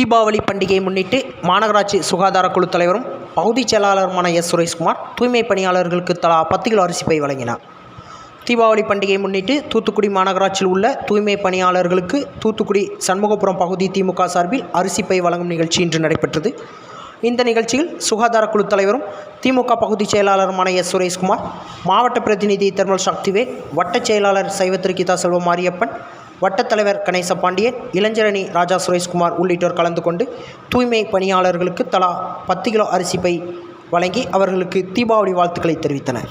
தீபாவளி பண்டிகையை முன்னிட்டு மாநகராட்சி சுகாதார குழு தலைவரும் பகுதிச் செயலாளருமான எஸ் சுரேஷ்குமார் தூய்மை பணியாளர்களுக்கு தலா 10 கிலோ அரிசி பை வழங்கினார். தீபாவளி பண்டிகையை முன்னிட்டு தூத்துக்குடி மாநகராட்சியில் உள்ள தூய்மை பணியாளர்களுக்கு தூத்துக்குடி சண்முகபுரம் பகுதி திமுக சார்பில் அரிசி பை வழங்கும் நிகழ்ச்சி இன்று நடைபெற்றது. இந்த நிகழ்ச்சியில் சுகாதார குழு தலைவரும் திமுக பகுதிச் செயலாளருமான எஸ் சுரேஷ்குமார், மாவட்ட பிரதிநிதி தெர்மல் சக்திவேல், வட்டச் செயலாளர் சைவத்திருக்கிதா செல்வம் மாரியப்பன், வட்டத்தலைவர் கணேச பாண்டியன், இளைஞரணி ராஜா சுரேஷ்குமார் உள்ளிட்டோர் கலந்து கொண்டு தூய்மை பணியாளர்களுக்கு தலா 10 கிலோ அரிசி பை வழங்கி அவர்களுக்கு தீபாவளி வாழ்த்துக்களை தெரிவித்தனர்.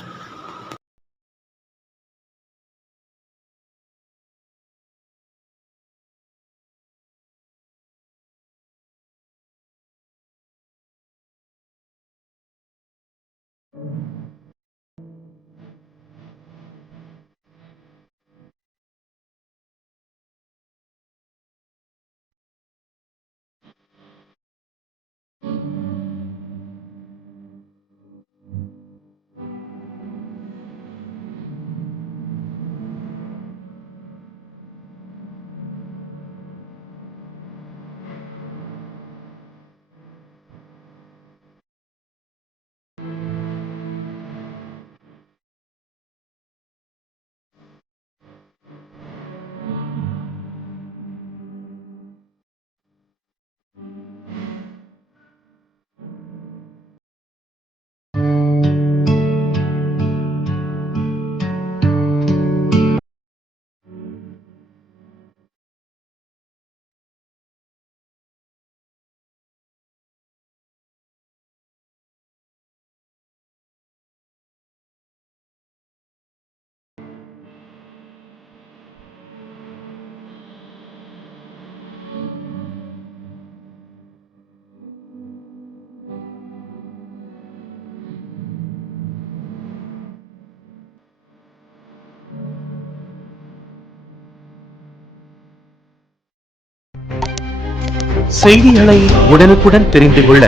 செய்திகளை உடனுக்குடன் தெரிந்து கொள்ள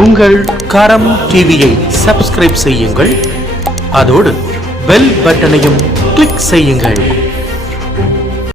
உங்கள் கரம் டிவியை சப்ஸ்கிரைப் செய்யுங்கள். அதோடு பெல் பட்டனையும் கிளிக் செய்யுங்கள்.